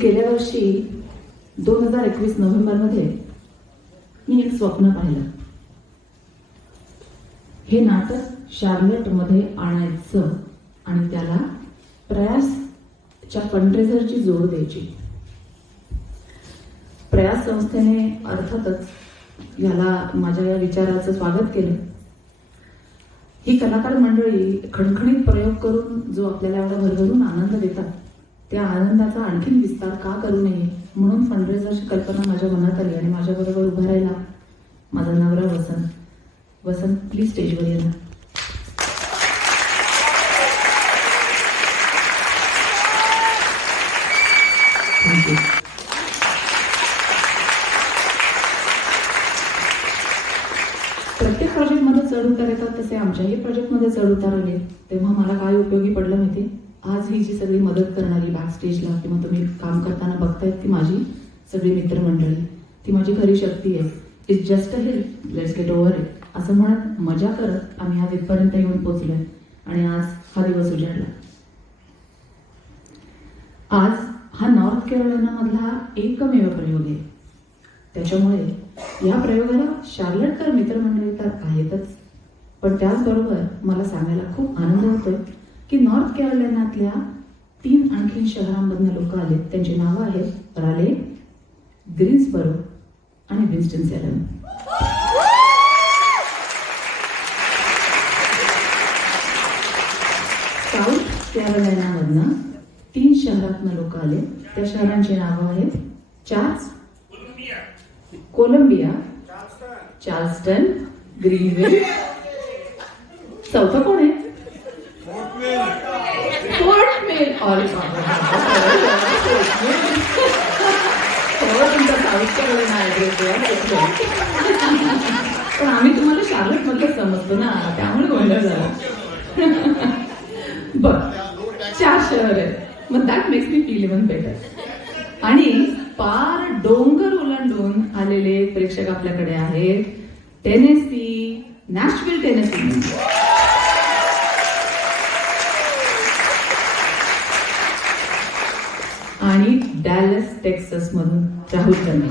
गेल्या वर्षी 2021 नोव्हेंबरमध्ये मी एक स्वप्न पाहिलं. हे नाटक शार्लेटमध्ये आणायचं आणि त्याला प्रयासच्या फंडरेझरची जोड द्यायची. प्रयास संस्थेने अर्थातच याला माझ्या या विचाराचं स्वागत केलं. ही कलाकार मंडळी खणखणीत प्रयोग करून जो आपल्याला एवढा भरभरून आनंद देतात, त्या आनंदाचा आणखीन विस्तार का करू नये म्हणून फंडरेझरची कल्पना माझ्या मनात आली आणि माझ्याबरोबर उभा राहिला माझा नवरा वसंत. वसंत, प्लीज स्टेजवर ये ना. थँक्यू. प्रत्येक प्रोजेक्टमध्ये चढ उतार येतात, तसे आमच्याही प्रोजेक्टमध्ये चढ उतार आले. तेव्हा मला काय उपयोगी पडलं माहिती? आज ही जी सगळी मदत करणारी बॅक स्टेजला किंवा तुम्ही काम करताना बघतायत ती माझी सगळी मित्रमंडळी, ती माझी खरी शक्ती आहे. It's just a hill, let's get over it असं म्हणत मजा करत आम्ही आज इथपर्यंत येऊन पोचलोय आणि आज हा दिवस उजाडला. आज हा नॉर्थ कॅरोलिना मधला एकमेव प्रयोग आहे. त्याच्यामुळे या प्रयोगाला शार्लेटकर मित्रमंडळी तर आहेतच, पण त्याचबरोबर मला सांगायला खूप आनंद होतोय की नॉर्थ कॅरोलिनातल्या 3 आणखीन शहरांमधून लोक आलेत. त्यांची नावं आहेत राले, ग्रीन्सबरो आणि विन्स्टन-सॅलम. साऊथ कॅरोलिनामधनं 3 शहरातनं लोक आले. त्या शहरांची नावं आहेत कोलंबिया, चार्ल्स्टन, ग्रीनविल. चौथं कोण आहे? Fort Mill. तुमचा साऊथ कॅरोलिना ऍड्रेस आहे, पण आम्ही तुम्हाला शार्लेट मधलं समजतो ना, त्यामुळे गोंधळ झाला. बर, 4 शहर आहेत. मग that makes me feel even better. आणि पार डोंगर ओलांडून आलेले प्रेक्षक आपल्याकडे आहेत. Tennessee, Nashville, Tennessee. आणि डॅलस, टेक्सास मधून राहुल खन्ना.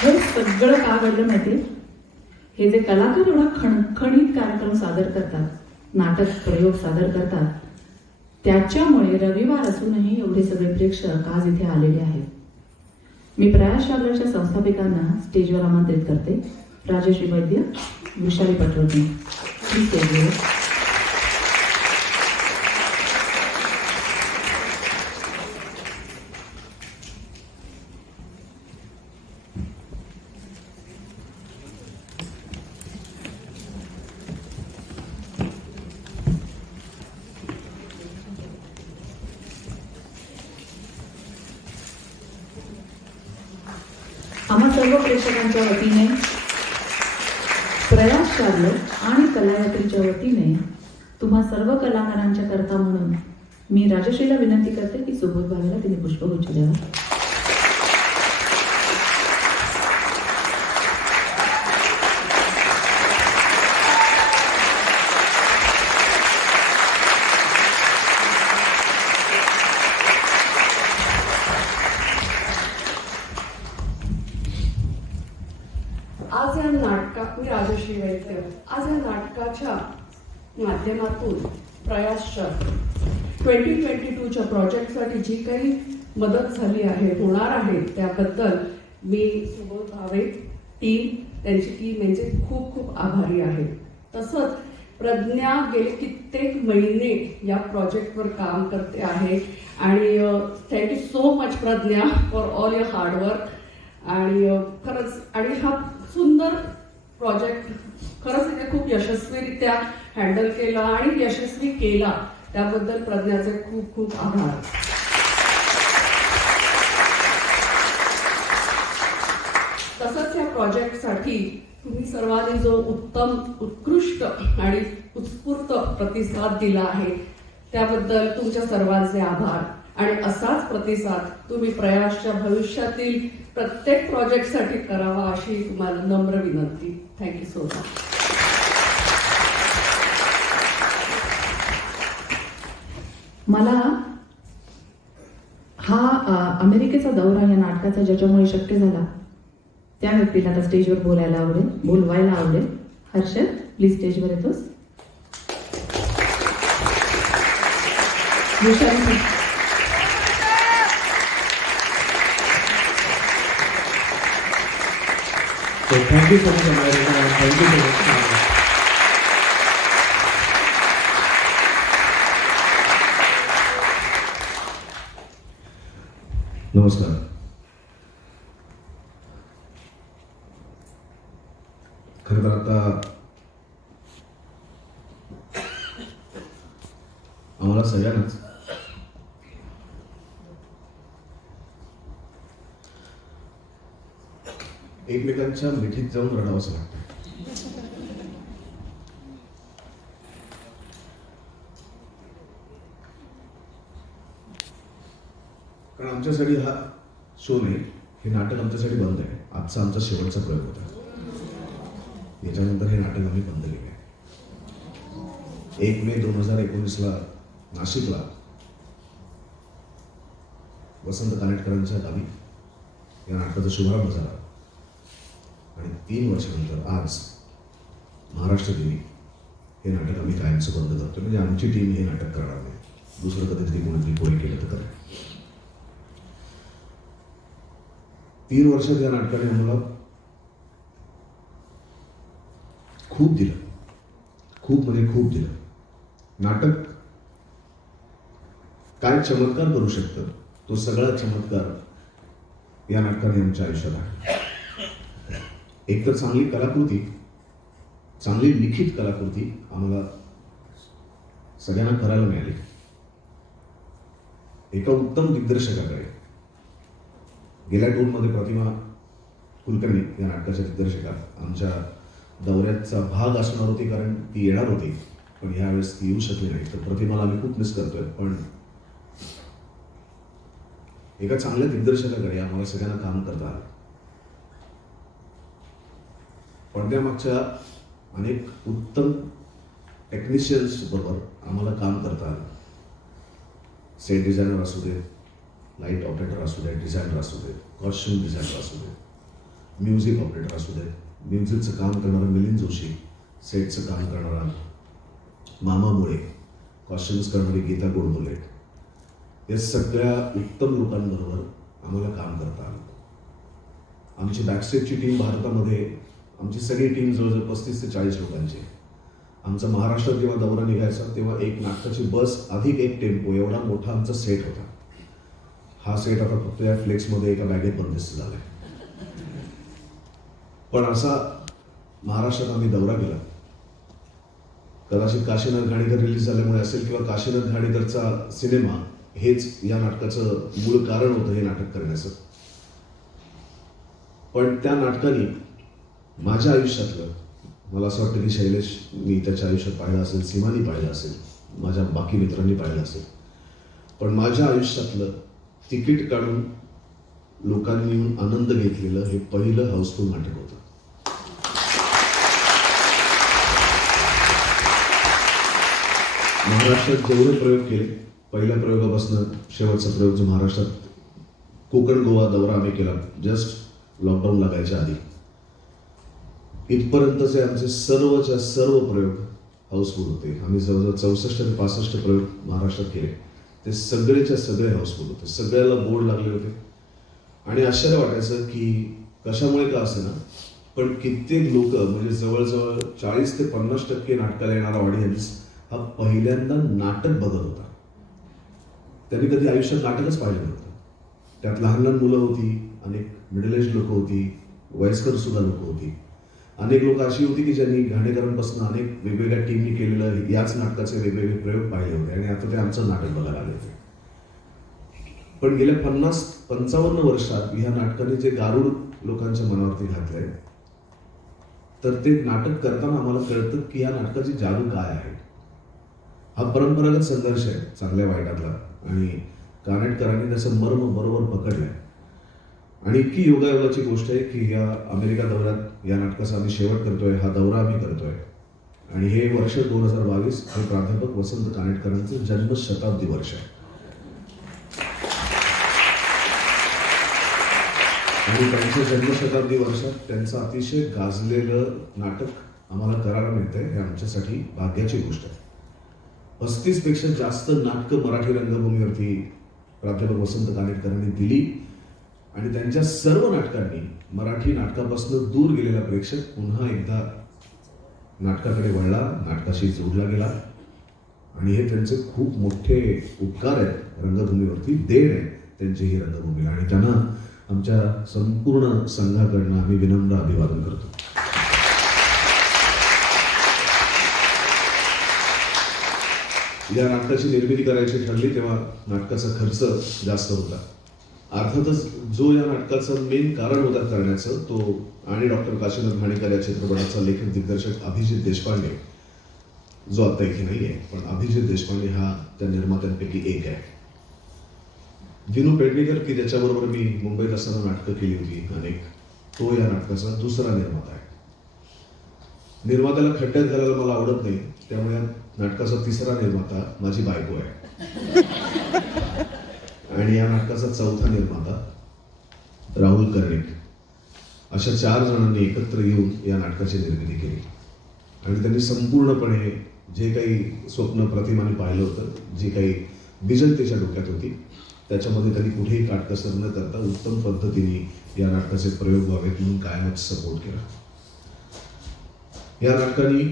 हे सगळं का घडलं माहिती? हे जे कलाकार एवढा खणखणीत कार्यक्रम सादर करतात, नाटक प्रयोग सादर करतात, त्याच्यामुळे रविवार असूनही एवढे सगळे प्रेक्षक आज इथे आलेले आहेत. मी प्रयास शार्लेटच्या संस्थापिकांना स्टेजवर आमंत्रित करते. राजश्री वैद्य, वृषाली पटवर्धन, प्लीज स्टेजवर. आम्हा सर्व प्रेक्षकांच्या वतीने, प्रयास शार्लेट आणि कलायात्रीच्या वतीने तुम्हा सर्व कलाकारांच्या करता म्हणून मी राजश्रीला विनंती करते की सुबोध भावेला तिने पुष्पगुच्छ द्यावा. आज या नाटकात मी राजश्री वैद्य, आज या नाटकाच्या माध्यमातून प्रयास शार्लेट 2022च्या प्रोजेक्टसाठी जी काही मदत झाली आहे, होणार आहे, त्याबद्दल मी सुबोध भावे, टीम, त्यांची टीम म्हणजे खूप खूप आभारी आहे. तसंच प्रज्ञा गेले कित्येक महिने या प्रोजेक्टवर काम करते आहे आणि thank you so much Pragya for all your hard work. आणि खरंच, आणि हा सुंदर प्रोजेक्ट खरंच इथे खूप यशस्वीरित्या हँडल केला आणि यशस्वी केला, त्याबद्दल प्रज्ञाचे खूप खूप आभार. तसंच या प्रोजेक्टसाठी तुम्ही सर्वांनी जो उत्तम, उत्कृष्ट आणि उत्स्फूर्त प्रतिसाद दिला आहे, त्याबद्दल तुमच्या सर्वांचे आभार. आणि असाच प्रतिसाद तुम्ही प्रयासच्या भविष्यातील प्रत्येक प्रोजेक्टसाठी करावा अशी तुम्हाला नम्र विनंती. Thank you so much. मला अमेरिकेचा दौरा या नाटकाचा ज्याच्यामुळे शक्य झाला त्या व्यक्तीला आता स्टेजवर बोलवायला आवडेल. हर्षद, प्लीज स्टेजवर येतोस. विशाल, So thank you so much, America, and thank you so much. नमस्कार. खरं तर आता आम्हाला सगळ्यांनाच एकमेकांच्या मिठीत जाऊन रडावंसं वाटतं. कारण आमच्यासाठी हा शो नाही, हे नाटक आमच्यासाठी बंद आहे. आजचा आमचा शेवटचा प्रयोग होता. याच्यानंतर हे नाटक आम्ही बंद केले. 1 मे 2019ला नाशिकला वसंत कानेटकरांच्या गावी या नाटकाचा शुभारंभ झाला आणि 3 वर्षानंतर आज महाराष्ट्र दिनी हे नाटक आम्ही कायमचं बंद करतो. म्हणजे आमची टीम हे नाटक करणार नाही, दुसरं कधीतरी कोणीतरी कोणी केलं तर करेल. 3 वर्षात या नाटकाने आम्हाला खूप दिलं, खूप म्हणजे खूप दिलं. नाटक काय चमत्कार करू शकतं, तो सगळा चमत्कार या नाटकाने आमच्या आयुष्यात आहे. एकतर चांगली कलाकृती, चांगली लिखित कलाकृती आम्हाला सगळ्यांना करायला मिळाली. एका उत्तम दिग्दर्शकाकडे गेल्या टूरमध्ये प्रतिमा कुलकर्णी या नाटकाच्या दिग्दर्शका आमच्या दौऱ्याचा भाग असणार होती, कारण ती येणार होती पण यावेळेस ती येऊ शकली नाही. तर प्रतिमाला आम्ही खूप मिस करतोय. पण एका चांगल्या दिग्दर्शकाकडे आम्हाला सगळ्यांना काम करता आलं. पडद्यामागच्या अनेक उत्तम टेक्निशियन्स बरोबर आम्हाला काम करता आलं. सेट डिझायनर असू दे, लाईट ऑपरेटर असू दे, डिझायनर असू दे, कॉस्ट्युम डिझायनर असू दे, म्युझिक ऑपरेटर असू दे, म्युझिकचं काम करणारा मिलिंद जोशी, सेटचं काम करणारा मामा मुळे, कॉस्ट्युम्स करणारी गीता गोडबोले, या सगळ्या उत्तम लोकांबरोबर आम्हाला काम करता आलं. आमची बॅकस्टेजची टीम भारतामध्ये, आमची सगळी टीम जवळजवळ 35 ते 40 लोकांची. आमचा महाराष्ट्रात जेव्हा दौरा निघायचा तेव्हा एक नाटकाची बस अधिक एक टेम्पो एवढा मोठा आमचा सेट होता. हा सेट आता फक्त या फ्लेक्समध्ये एका बॅगेत बंदिस्त झालाय. पण असा महाराष्ट्रात आम्ही दौरा केला. कदाचित काशीनाथ घाणेकर रिलीज झाल्यामुळे असेल किंवा काशीनाथ घाणेकरचा सिनेमा हेच या नाटकाचं मूळ कारण होतं हे नाटक करण्याचं. पण त्या नाटकाने माझ्या आयुष्यातलं, मला असं वाटतं की शैलेश मी त्याच्या आयुष्यात पाहिलं असेल, सीमानी पाहिलं असेल, माझ्या बाकी मित्रांनी पाहिलं असेल, पण माझ्या आयुष्यातलं तिकीट काढून लोकांनी येऊन आनंद घेतलेलं हे पहिलं हाऊसफुल नाटक होतं. महाराष्ट्रात जेवढे प्रयोग केले, पहिल्या प्रयोगापासून शेवटचा प्रयोग जो महाराष्ट्रात कोकण गोवा दौरा आम्ही केला जस्ट लॉकडाऊन लागायच्या आधी, इथपर्यंतचे आमचे सर्वच्या सर्व प्रयोग हाऊसफुल होते. आम्ही जवळजवळ 64 ते 65 प्रयोग महाराष्ट्रात केले. ते सगळेच्या सगळे हाऊसफुल होते, सगळ्याला बोर्ड लागले होते. आणि आश्चर्य वाटायचं की कशामुळे का असे ना, पण कित्येक लोक म्हणजे जवळजवळ 40 ते 50% नाटकाला येणारा ऑडियन्स हा पहिल्यांदा नाटक बघत होता. त्यांनी कधी आयुष्यात नाटकच पाहिलं नव्हतं. त्यात लहान लहान मुलं होती, अनेक मिडल एज लोक होती, वयस्कर सुद्धा लोक होती. अनेक लोक अशी होती की ज्यांनी घाणेकरांपासून अनेक वेगवेगळ्या टीमनी केलेलं याच नाटकाचे वेगवेगळे प्रयोग पाहिले होते आणि आता ते आमचं नाटक बघायला आले होते. पण गेल्या 50-55 वर्षात ह्या नाटकाने जे गारुड लोकांच्या मनावरती घातलंय, तर ते नाटक करताना आम्हाला कळतं की या नाटकाची जादू काय आहे. हा परंपरागत संघर्ष आहे चांगल्या वाईटातला, आणि कानेटकरांनी त्याचं मर्म बरोबर पकडलंय. आणि इतकी योगायोगाची गोष्ट आहे की या अमेरिका दौऱ्यात या नाटकाचा आम्ही शेवट करतोय, हा दौरा आम्ही करतोय. आणि हे वर्ष 2022 हे प्राध्यापक वसंत कानेटकरांचं जन्मशताब्दी वर्ष आहे. आणि त्यांच्या जन्मशताब्दी वर्षात त्यांचं अतिशय गाजलेलं नाटक आम्हाला करायला मिळतंय, हे आमच्यासाठी भाग्याची गोष्ट आहे. 35 पेक्षा जास्त नाटकं मराठी रंगभूमीवरती प्राध्यापक वसंत कानेटकरांनी दिली आणि त्यांच्या सर्व नाटकांनी मराठी नाटकापासून दूर गेलेला प्रेक्षक पुन्हा एकदा नाटकाकडे वळला, नाटकाशी जोडला गेला. आणि हे त्यांचे खूप मोठे उपकार आहेत रंगभूमीवरती, देण आहे त्यांची ही रंगभूमीला. आणि त्यांना आमच्या संपूर्ण संघाकडनं आम्ही विनम्र अभिवादन करतो. या नाटकाची निर्मिती करायची ठरली तेव्हा नाटकाचा खर्च जास्त होता. अर्थातच जो या नाटकाचं मेन कारण होता करण्याचं, तो आणि डॉक्टर काशीनाथ घाणेकर या चित्रपटाचा लेखक दिग्दर्शक अभिजित देशपांडे, जो आता इथे नाही आहे, पण अभिजित देशपांडे हा त्या निर्मात्यांपैकी एक आहे. दिनू पेडणेकर, की ज्याच्याबरोबर मी मुंबईत असताना नाटकं केली होती अनेक, तो या नाटकाचा दुसरा निर्माता आहे. निर्मात्याला खड्ड्यात घालायला मला आवडत नाही, त्यामुळे नाटकाचा तिसरा निर्माता माझी बायको आहे. आणि या नाटकाचा चौथा निर्माता राहुल कर्णिक. अशा 4 जणांनी एकत्र येऊन या नाटकाची निर्मिती केली आणि त्यांनी संपूर्णपणे जे काही स्वप्न प्रतिमाने पाहिलं होतं, जी काही विजन त्याच्या डोक्यात होती, त्याच्यामध्ये त्यांनी कुठेही काटकसर न करता उत्तम पद्धतीने या नाटकाचे प्रयोग व्हावेत म्हणून कायमच सपोर्ट केला. या नाटकाने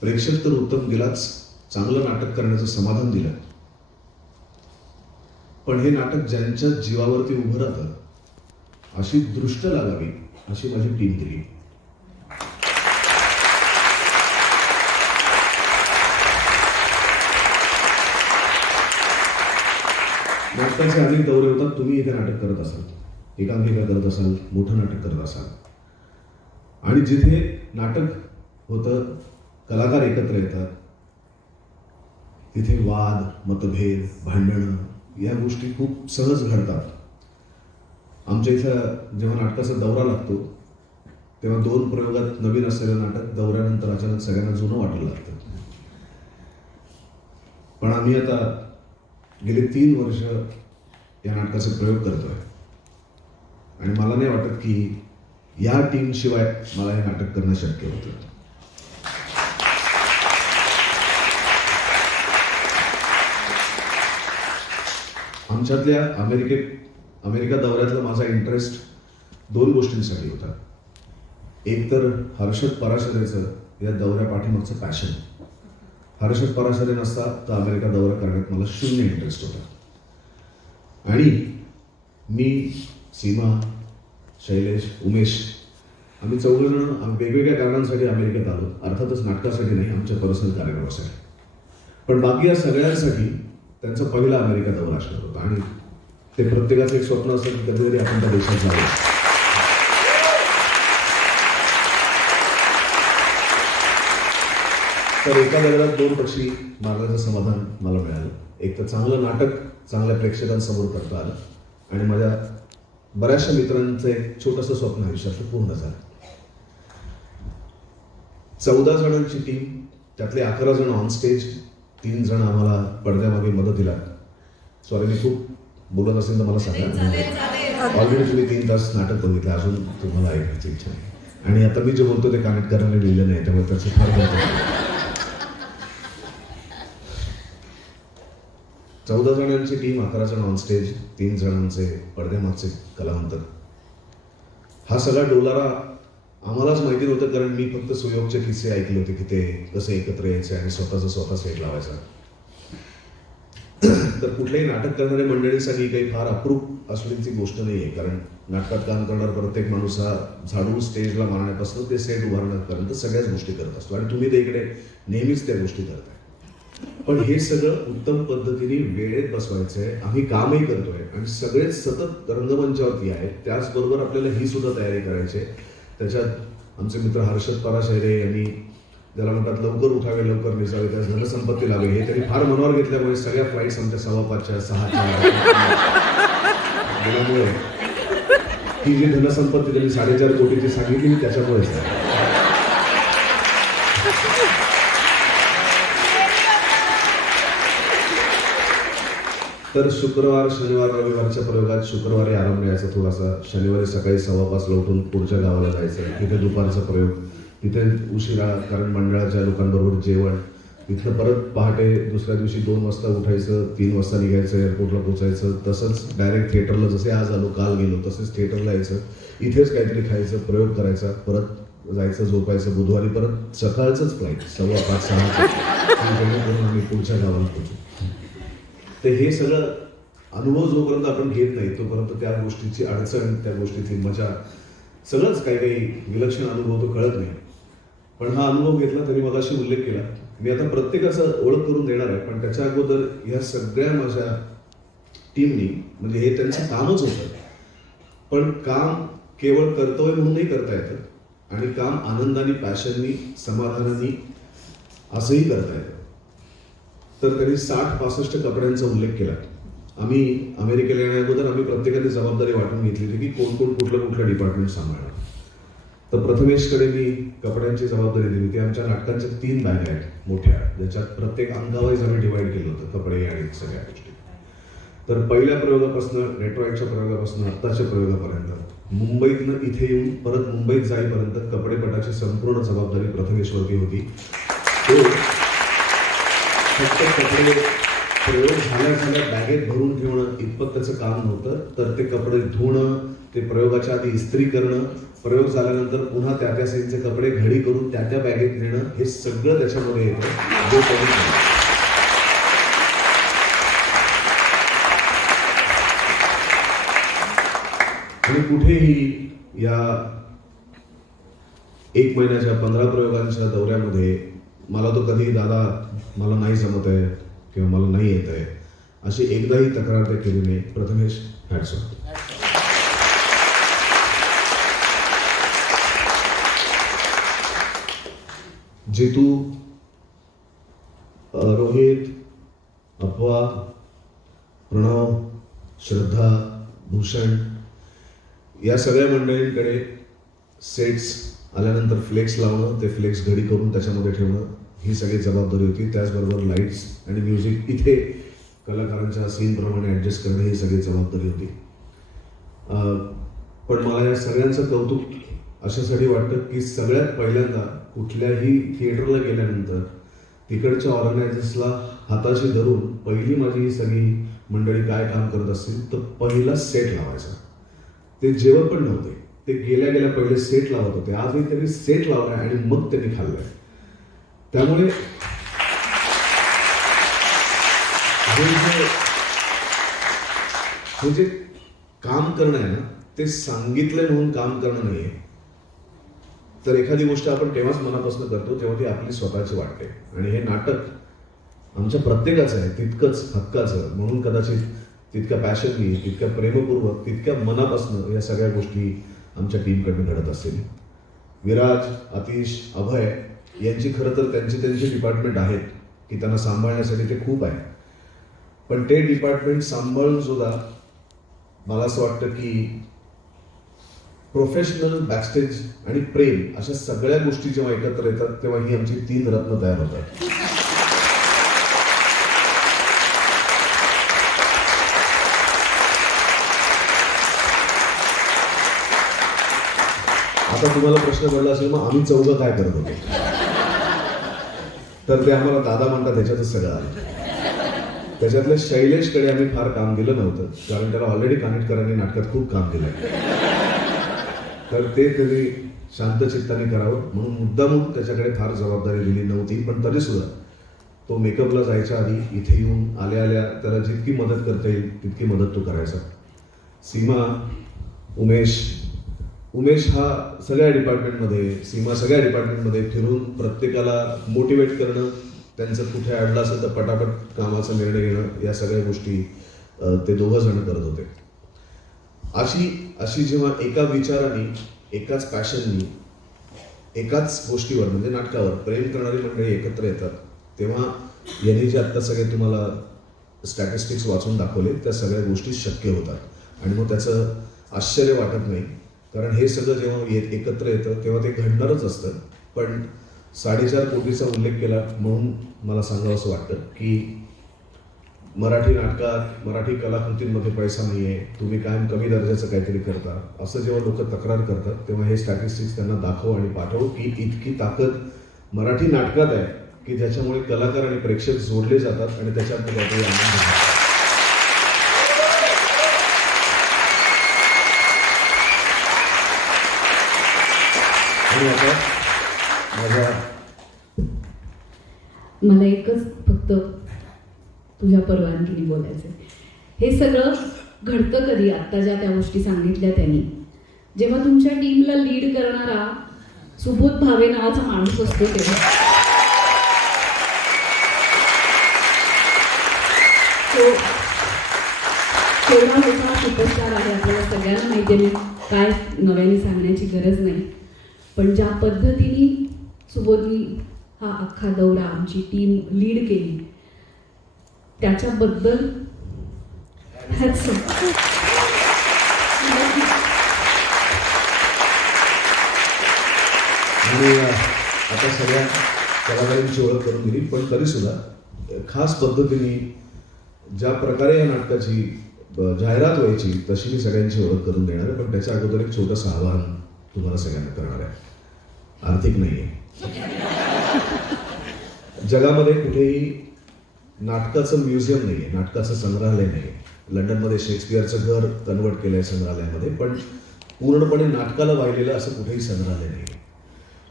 प्रेक्षक तर उत्तम दिलाच, चांगलं नाटक करण्याचं समाधान दिलं, पण हे नाटक ज्यांच्या जीवावरती उभं राहतं अशी दृष्ट लागावी अशी माझी टीम दिली. नाटकाचे अनेक दौरे होतात. तुम्ही इथे नाटक करत असाल, एकांकिका करत असाल, मोठं नाटक करत असाल, आणि जिथे नाटक होतं, कलाकार एकत्र येतात, तिथे वाद, मतभेद, भांडणं या गोष्टी खूप सहज घडतात. आमच्या इथं जेव्हा नाटकाचा दौरा लागतो तेव्हा 2 प्रयोगात नवीन असलेलं नाटक दौऱ्यानंतर अचानक सगळ्यांना जुनं वाटायला लागतं. पण आम्ही आता गेले 3 वर्ष या नाटकाचे प्रयोग करतोय आणि मला नाही वाटत की या टीम शिवाय मला हे नाटक करणं शक्य होतं. आमच्यातल्या अमेरिका दौऱ्यातला माझा इंटरेस्ट 2 गोष्टींसाठी होता. एक तर हर्षद पराशरेचं या दौऱ्या पाठीमागचं पॅशन. हर्षद पराशरे नसता तर अमेरिका दौरा करण्यात मला 0 इंटरेस्ट होता. आणि मी, सीमा, शैलेश, उमेश, आम्ही 4 जण वेगवेगळ्या कारणांसाठी अमेरिकेत आलो. अर्थातच नाटकासाठी नाही, आमच्या पर्सनल कार्यक्रमासाठी. पण बाकी या सगळ्यांसाठी त्यांचा पहिला अमेरिका दौरा असणार होता आणि ते प्रत्येकाचं एक स्वप्न असतं की कधीतरी आपण त्या देशात जावं. तर एका दगडात 2 पक्षी मारण्याचं समाधान मला मिळालं. एक तर चांगलं नाटक चांगल्या प्रेक्षकांसमोर करता आलं आणि माझ्या बऱ्याचशा मित्रांचं एक छोटंसं स्वप्न आयुष्यातलं पूर्ण झालं. 14 जणांची टीम, त्यातले 11 जण ऑन स्टेज, 3 जण आम्हाला पडद्यामागे मदतीला. सॉरी, मी खूप बोलत असेल तर मला सांगा. ऑलरेडी तुम्ही 3 तास नाटक बघितलं, अजून तुम्हाला ऐकायची इच्छा आहे. आणि आता मी जे बोलतो ते कानेटकरांनी लिहिलं नाही, त्यामुळे त्याचं फार महत्त्व. 14 जणांची टीम, 11 जण ऑन स्टेज, 3 जणांचे पडद्यामागचे कलावंत. हा सगळा डोलारा आम्हालाच माहिती नव्हतं, कारण मी फक्त सुयोगचे किस्से ऐकले होते की ते कसे एकत्र यायचे आणि स्वतः सेट लावायचा. तर कुठल्याही नाटक करणाऱ्या मंडळींसाठी काही फार अप्रूप असलेली गोष्ट नाही आहे, कारण नाटकात काम करणारा प्रत्येक माणूस हा झाडून स्टेजला मारण्यापासून ते सेट उभारण्यापर्यंत सगळ्याच गोष्टी करत असतो आणि तुम्ही ते इकडे नेहमीच त्या गोष्टी करताय. पण हे सगळं उत्तम पद्धतीने वेळेत बसवायचंय. आम्ही कामही करतोय आणि सगळेच सतत रंगमंचावरती आहेत. त्याचबरोबर आपल्याला ही सुद्धा तयारी करायची आहे. त्याच्यात आमचे मित्र हर्षद पराशरे यांनी ज्याला म्हणतात लवकर उठावे लवकर निसावे, त्या धनसंपत्ती लावे, हे त्यांनी फार मनावर घेतल्यामुळे सगळ्या फ्लाईट्स आमच्या 5:15च्या 6च्या गेल्यामुळे ही जी धनसंपत्ती त्यांनी 4.5 कोटीची सांगितली त्याच्यामुळेच आहे. तर शुक्रवार, शनिवार, रविवारच्या प्रयोगात शुक्रवारी आराम मिळायचा थोडासा, शनिवारी सकाळी 5:15 उठून पुढच्या गावाला जायचं, तिथे दुपारचा प्रयोग, तिथे उशिरा कारण मंडळाच्या लोकांबरोबर जेवण, तिथनं परत पहाटे दुसऱ्या दिवशी 2 वाजता उठायचं, 3 वाजता निघायचं, एअरपोर्टला पोचायचं, तसंच डायरेक्ट थिएटरला जसे आज आलो काल गेलो तसंच थिएटरला यायचं, इथेच काहीतरी खायचं, प्रयोग करायचा, परत जायचं झोपायचं, बुधवारी परत सकाळचंच फ्लाईट 5:15-6 जेणेकरून आम्ही पुढच्या गावाला पोहोचू. तर हे सगळं अनुभव जोपर्यंत आपण घेत नाही तोपर्यंत त्या गोष्टीची अडचण, त्या गोष्टीतली मजा, सगळंच काही काही विलक्षण अनुभव तो कळत नाही. पण हा अनुभव घेतला तरी मगाशी उल्लेख केला, मी आता प्रत्येकाचा ओळख करून देणार आहे, पण त्याच्या अगोदर ह्या सगळ्या माझ्या टीमनी, म्हणजे हे त्यांचं कामच होतं, पण काम केवळ कर्तव्य म्हणून नाही करता येतं आणि काम आनंदाने, पॅशननी, समाधानाने असंही करता येतं. तर त्यांनी 60-65 कपड्यांचा उल्लेख केला. आम्ही अमेरिकेला येण्याअगोदर आम्ही प्रत्येकाने जबाबदारी वाटून घेतली होती की कोण कोण कुठलं डिपार्टमेंट सांभाळणार. तर प्रथमेशकडे मी कपड्यांची जबाबदारी दिली होती. आमच्या नाटकांच्या 3 बॅग आहेत मोठ्या, ज्याच्यात प्रत्येक अंगावाईज आम्ही डिवाइड केलं होतं कपडे आणि सगळ्या गोष्टी. तर पहिल्या प्रयोगापासून, रेट्रोएक्टच्या प्रयोगापासून आत्ताच्या प्रयोगापर्यंत, मुंबईतनं इथे येऊन परत मुंबईत जाईपर्यंत कपडेपटाची संपूर्ण जबाबदारी प्रथमेशवरती होती. तो फक्त कपडे प्रयोग झाल्या बॅगेत भरून ठेवणं इतपत त्याचं काम नव्हतं, तर ते कपडे धुणं, ते प्रयोगाच्या आधी इस्त्री करणं, प्रयोग झाल्यानंतर पुन्हा त्या साईजचे कपडे घडी करून त्या बॅगेत नेणं, हे सगळं त्याच्यामध्ये येतं. जे आणि कुठेही या 1 महिन्याच्या 15 प्रयोगांच्या दौऱ्यामध्ये मला तो कधी दादा मला नाही जमत आहे किंवा मला नाही येत आहे अशी एकदाही तक्रार ते केली नाही. Prathamesh, hats off. जितू, रोहित, अफवा, प्रणव, श्रद्धा, भूषण या सगळ्या मंडळींकडे सेट्स आल्यानंतर फ्लेक्स लावणं, ते फ्लेक्स घडी करून त्याच्यामध्ये ठेवणं, ही सगळी जबाबदारी होती. त्याचबरोबर लाईट्स आणि म्युझिक इथे कलाकारांच्या सीनप्रमाणे ॲडजस्ट करणं, ही सगळी जबाबदारी होती. पण मला या सगळ्यांचं कौतुक अशासाठी वाटतं की सगळ्यात पहिल्यांदा कुठल्याही थिएटरला गेल्यानंतर तिकडच्या ऑर्गनायझर्सला हाताशी धरून पहिली माझी ही सगळी मंडळी काय काम करत असतील तर पहिला सेट लावायचा. ते जेवण पण नव्हते, ते गेल्या पहिले सेट लावत होते. आजही त्यांनी सेट लावलाय आणि मग त्यांनी खाल्लंय. त्यामुळे हे जे काम करणं आहे ना, ते सांगितलं म्हणून काम करणं नाहीये. तर एखादी गोष्ट आपण तेव्हाच मनापासून करतो जेव्हा ती आपली स्वतःची वाटते. आणि हे नाटक आमच्या प्रत्येकाचं आहे, तितकंच हक्काचं, म्हणून कदाचित तितक्या पॅशननी, तितक्या प्रेमपूर्वक, तितक्या मनापासून या सगळ्या गोष्टी आमच्या टीमकडून घडत असतील. विराज, आतिश, अभय यांची खरं तर त्यांची डिपार्टमेंट आहेत की त्यांना सांभाळण्यासाठी ते खूप आहे. पण ते डिपार्टमेंट सांभाळून सुद्धा मला असं वाटतं की प्रोफेशनल, बॅकस्टेज आणि प्रेम अशा सगळ्या गोष्टी जेव्हा एकत्र येतात तेव्हा ही आमची 3 रत्न तयार होतात. आता तुम्हाला प्रश्न पडला असेल मग आम्ही 4 काय करत होतो, तर ते आम्हाला दादा म्हणतात त्याच्यातच सगळं आलं. त्याच्यातल्या शैलेशकडे आम्ही फार काम दिलं नव्हतं कारण त्याला ऑलरेडी कानेटकरांनी नाटकात खूप काम दिलंय. तर ते त्यांनी शांत चित्ताने करावं म्हणून मुद्दामून त्याच्याकडे फार जबाबदारी दिली नव्हती. पण तरी सुद्धा तो मेकअपला जायच्या आधी इथे येऊन आल्या त्याला जितकी मदत करता येईल तितकी मदत तो करायचा. सीमा, उमेश हा सगळ्या डिपार्टमेंटमध्ये फिरून प्रत्येकाला मोटिवेट करणं, त्यांचं कुठे अडलं असेल तर पटापट कामाचा निर्णय घेणं, या सगळ्या गोष्टी ते 2 जण करत होते. अशी जेव्हा एका विचाराने, एकाच पॅशननी, एकाच गोष्टीवर म्हणजे नाटकावर प्रेम करणारी मंडळी एकत्र येतात तेव्हा यांनी जे आत्ता सगळे तुम्हाला स्टॅटिस्टिक्स वाचून दाखवले त्या सगळ्या गोष्टी शक्य होतात. आणि मग त्याचं आश्चर्य वाटत नाही कारण हे सगळं जेव्हा एकत्र येतं तेव्हा ते घडणारच असतं. पण 4.5 कोटीचा उल्लेख केला म्हणून मला सांगावं असं वाटतं की मराठी नाटकात मराठी कलाकृतींमध्ये पैसा नाही आहे, तुम्ही कायम कमी दर्जाचं काहीतरी करता, असं जेव्हा लोक तक्रार करतात तेव्हा हे स्टॅटिस्टिक्स त्यांना दाखव आणि पाठव की इतकी ताकद मराठी नाटकात आहे की ज्याच्यामुळे कलाकार आणि प्रेक्षक जोडले जातात आणि त्याच्यात काहीतरी आनंद होतो. आणि आता माझ्या मला एकच फक्त तुझ्या परवानगीने बोलायचं आहे. हे सगळं घडतं कधी, आत्ता ज्या त्या गोष्टी सांगितल्या त्यांनी, जेव्हा तुमच्या टीमला लीड करणारा सुबोध भावे नावाचा माणूस असतो तेव्हा. तो केवढा मोठा सुपरस्टार आहे आपल्याला सगळ्यांना माहिती आहे, काय नव्याने सांगण्याची गरज नाही. पण ज्या पद्धतीने सुबोधनी हा अख्खा दौरा आमची टीम लीड केली त्याच्याबद्दल hats off. आणि आता सगळ्या कलाकारांची ओळख करून दिली, पण तरी सुद्धा खास पद्धतीने ज्या प्रकारे या नाटकाची जाहिरात व्हायची तशी मी सगळ्यांची ओळख करून देणार आहे. पण त्याच्या अगोदर एक छोटंसं आवाहन तुम्हाला सगळ्यांना करणार आहे. आर्थिक नाही आहे. जगामध्ये कुठेही नाटकाचं म्युझियम नाही आहे, नाटकाचं संग्रहालय नाही आहे. लंडनमध्ये शेक्सपियरचं घर कन्वर्ट केलं आहे संग्रहालयामध्ये, पण पूर्णपणे नाटकाला वाहिलेलं असं कुठेही संग्रहालय नाही आहे.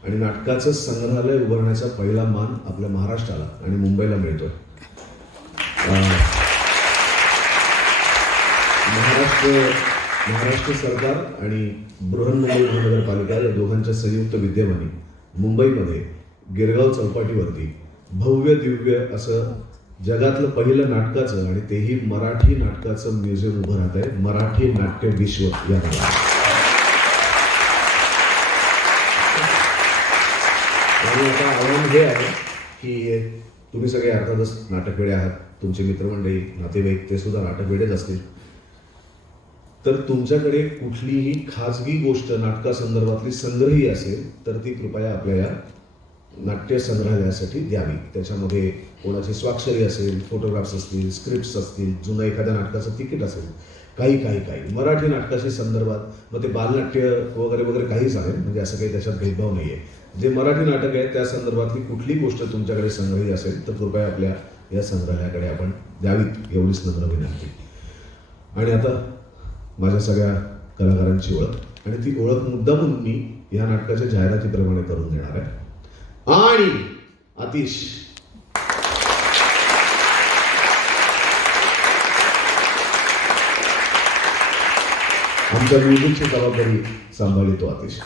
आणि नाटकाचं संग्रहालय उभारण्याचा पहिला मान आपल्या महाराष्ट्राला आणि मुंबईला मिळतोय. महाराष्ट्र सरकार आणि बृहन्मुंबई महानगरपालिका या दोघांच्या संयुक्त विद्यमाने मुंबईमध्ये गिरगाव चौपाटीवरती भव्य दिव्य असं जगातलं पहिलं नाटकाचं आणि तेही मराठी नाटकाचं म्युझियम उभं राहत आहे, मराठी नाट्य विश्व या नावाने. आणि आता आव्हान हे आहे की तुम्ही सगळे अर्थातच नाटकवेडे आहात, तुमचे मित्रमंडळी नातेवाईक ते सुद्धा नाटकवेडेच असतील, तर तुमच्याकडे कुठलीही खाजगी गोष्ट नाटकासंदर्भातली संग्रही असेल तर ती कृपया आपल्या या नाट्य संग्रहालयासाठी द्यावी. त्याच्यामध्ये कोणाची स्वाक्षरी असेल, फोटोग्राफ्स असतील, स्क्रिप्ट्स असतील, जुनं एखाद्या नाटकाचं तिकीट असेल, काही मराठी नाटकाशी संदर्भात, मग ते बालनाट्य वगैरे वगैरे काही चालेल, म्हणजे असं काही त्याच्यात भेदभाव नाही आहे. जे मराठी नाटक आहे त्या संदर्भातली कुठली गोष्ट तुमच्याकडे संग्रही असेल तर कृपया आपल्या या संग्रहालयाकडे आपण द्यावीत, एवढीच नम्र विनंती. आणि आता माझ्या सगळ्या कलाकारांची ओळख, आणि ती ओळख मुद्दामून मी या नाटकाच्या जाहिरातीप्रमाणे करून देणार आहे. आणि आतिश आमच्या म्युझिकची जबाबदारी सांभाळली तो आतिश,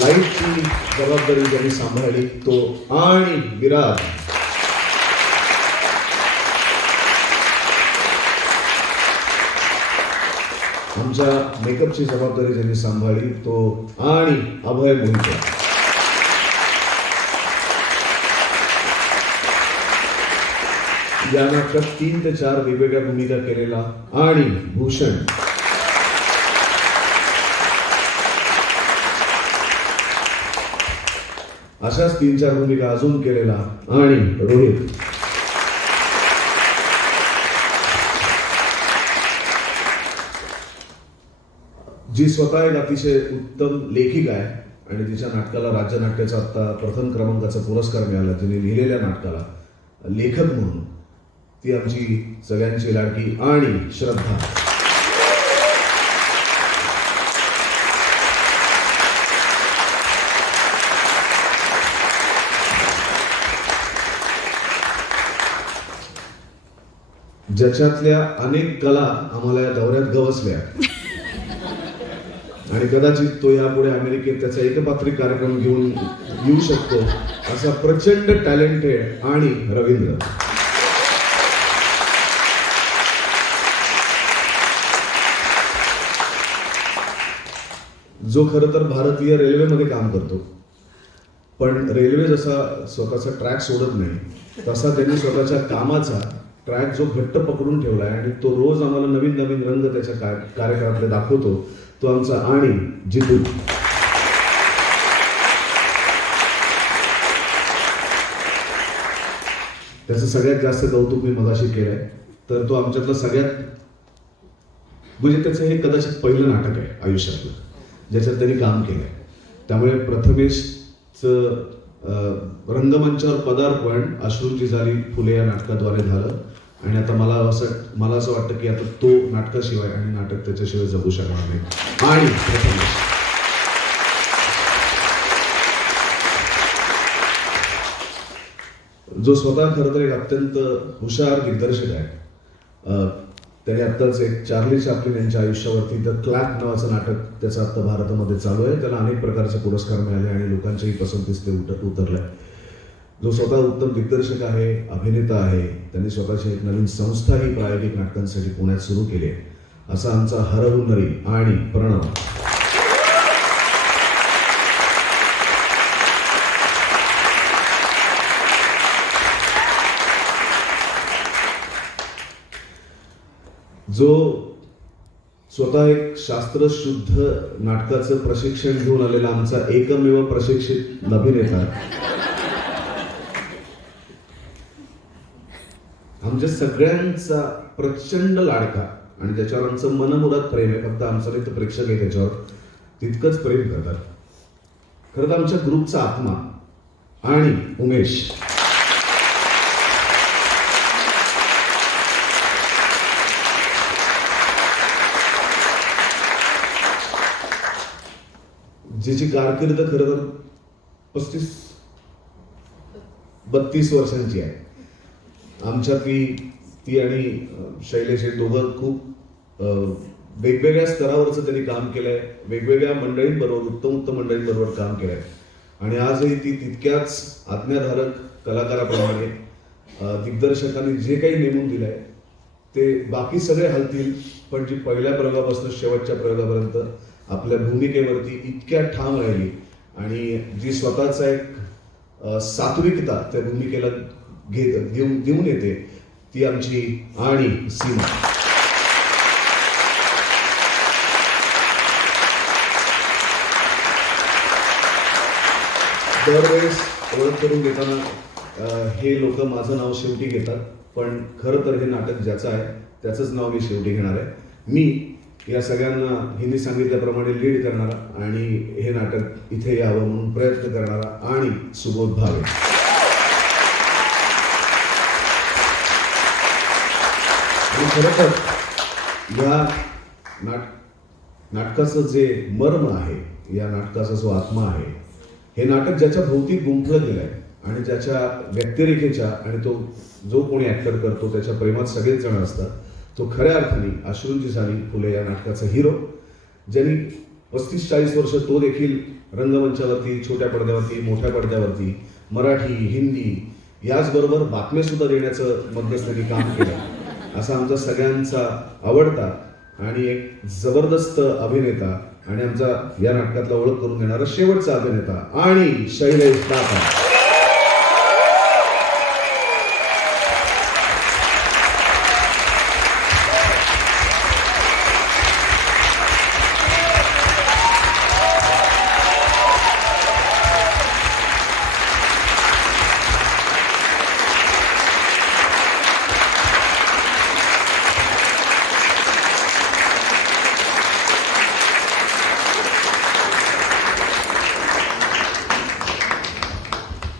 लाईटची जबाबदारी ज्यांनी सांभाळली तो आणि विराज, आमच्या मेकअपची जबाबदारी ज्यांनी सांभाळली तो आणि अभय मोहिते, या नाटकात 3 ते 4 वेगवेगळ्या भूमिका केलेला आणि भूषण, अशाच 3-4 भूमिका अजून केलेला आणि रोहित, जी स्वतः एक अतिशय उत्तम लेखिका आहे आणि तिच्या नाटकाला राज्य नाट्याचा आता प्रथम क्रमांकाचा पुरस्कार मिळाला, जिने लिहिलेल्या नाटकाला लेखक म्हणून. ती आमची सगळ्यांची लाडकी आणि श्रद्धा. ज्याच्यातल्या अनेक कला आम्हाला या दौऱ्यात गवसल्या आणि कदाचित तो यापुढे अमेरिकेत त्याचा एकपात्री कार्यक्रम घेऊन येऊ शकतो असा प्रचंड टॅलेंटेड आणि रवींद्र. जो खरं तर भारतीय रेल्वेमध्ये काम करतो, पण रेल्वे जसा स्वतःचा ट्रॅक सोडत नाही तसा त्यांनी स्वतःच्या कामाचा ट्रॅक जो घट्ट पकडून ठेवलाय आणि तो रोज आम्हाला नवीन नवीन रंग त्याच्या कार्यक्रमातले दाखवतो, तो आमचा आणि जितू. त्याचं सगळ्यात जास्त कौतुक मी मगाशी केलंय. तर तो आमच्यातलं सगळ्यात म्हणजे त्याचं हे कदाचित पहिलं नाटक आहे आयुष्यातलं ज्याच्यात त्यांनी काम केलंय. त्यामुळे प्रथमेशचं रंगमंचावर पदार्पण अश्रूंची झाली फुले या नाटकाद्वारे झालं आणि आता मला असं वाटतं की आता तो नाटकाशिवाय आणि नाटक त्याच्याशिवाय जगू शकणार नाही. आणि प्रथमेश जो स्वतः खरं तर एक अत्यंत हुशार दिग्दर्शक आहे. त्याने आत्ताच एक चार्ली चॅप्लिन यांच्या आयुष्यावरती द क्लॅप नावाचं नाटक त्याचं आत्ता भारतामध्ये चालू आहे. त्याला अनेक प्रकारचे पुरस्कार मिळाले आणि लोकांच्याही पसंतीस ते उतरलंय. जो स्वतः उत्तम दिग्दर्शक आहे, अभिनेता आहे, त्यांनी स्वतःची एक नवीन संस्थाही प्रायोगिक नाटकांसाठी पुण्यात सुरू केली आहे. असा आमचा हरहुन्नरी आणि प्रणव जो स्वतः एक शास्त्रशुद्ध नाटकाचं प्रशिक्षण घेऊन आलेला आमचा एकमेव प्रशिक्षित अभिनेता, आमच्या सगळ्यांचा प्रचंड लाडका आणि ज्याच्यावर आमचं मनमुराद प्रेम आहे. फक्त आमचं नाही तर प्रेक्षक आहे त्याच्यावर तितकंच प्रेम करतात. खरं तर आमच्या ग्रुपचा आत्मा आणि उमेश जिची कारकीर्द खरं तर 32 वर्षांची आहे. आमच्यातली ती आणि शैलेश हे दोघं खूप वेगवेगळ्या स्तरावरचं त्यांनी काम केलंय. वेगवेगळ्या मंडळींबरोबर उत्तम मंडळींबरोबर काम केलंय आणि आजही ती तितक्याच आज्ञाधारक कलाकाराप्रमाणे दिग्दर्शकांनी जे काही नेमून दिलंय ते बाकी सगळे हलतील, पण जी पहिल्या प्रयोगापासून शेवटच्या प्रयोगापर्यंत आपल्या भूमिकेवरती इतक्या ठाम राहिली आणि जी स्वतःचा एक सात्विकता त्या भूमिकेला देऊन येते ती आमची आणि सीमा. दरवेळेस ओळख करून देताना हे लोक माझं नाव शेवटी घेतात, पण खरं तर हे नाटक ज्याचं आहे त्याचंच नाव मी शेवटी घेणार आहे. मी या सगळ्यांना हिंदी सांगितल्याप्रमाणे लीड करणारा आणि हे नाटक इथे यावं म्हणून प्रयत्न करणारा आणि सुबोध भावे. आणि खरं तर या नाटकाचं जे मर्म आहे, या नाटकाचा जो आत्मा आहे, हे नाटक ज्याच्या भोवती गुंफलं गेलंय आणि ज्याच्या व्यक्तिरेखेच्या आणि तो जो कोणी ऍक्टर करतो त्याच्या प्रेमात सगळेच जण असतात, तो खऱ्या अर्थाने अश्रूंची झाली फुले या नाटकाचा हिरो, ज्यांनी 35-40 वर्ष तो देखील रंगमंचावरती, छोट्या पडद्यावरती, मोठ्या पडद्यावरती, मराठी, हिंदी याचबरोबर बातम्या सुद्धा देण्याचं मध्यस्थानी काम केलं. असा आमचा सगळ्यांचा आवडता आणि एक जबरदस्त अभिनेता आणि आमचा या नाटकातला ओळख करून देणारा शेवटचा अभिनेता आणि शैलेश दाता.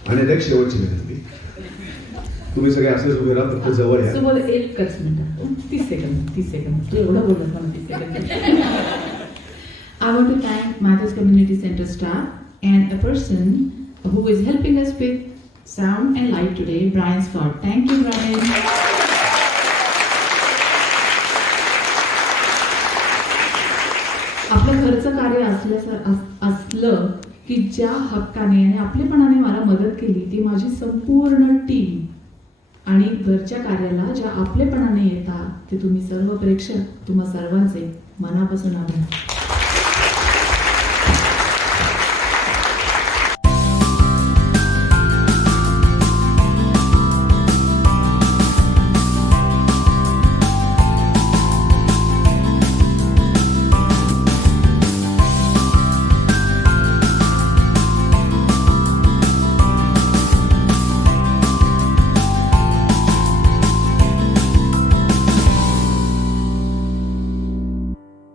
आणि एक शेवटची विनंती, तुम्ही सगळे असेच उभे राहा, फक्त जवळ या. सुबोध एकच मिनिट, 30 सेकंद तू एवढं बोलत मला 30 second. I want to thank Mathis Community Center staff and a person who is helping us with sound and light today, Brian Scott. Thank you, Brian. आपलं घरचं कार्य असलं की ज्या हक्काने आणि आपलेपणाने मला मदत केली ती माझी संपूर्ण टीम, आणि घरच्या कार्याला ज्या आपलेपणाने येतात ते तुम्ही सर्व प्रेक्षक, तुम्हा सर्वांचे मनापासून आभार.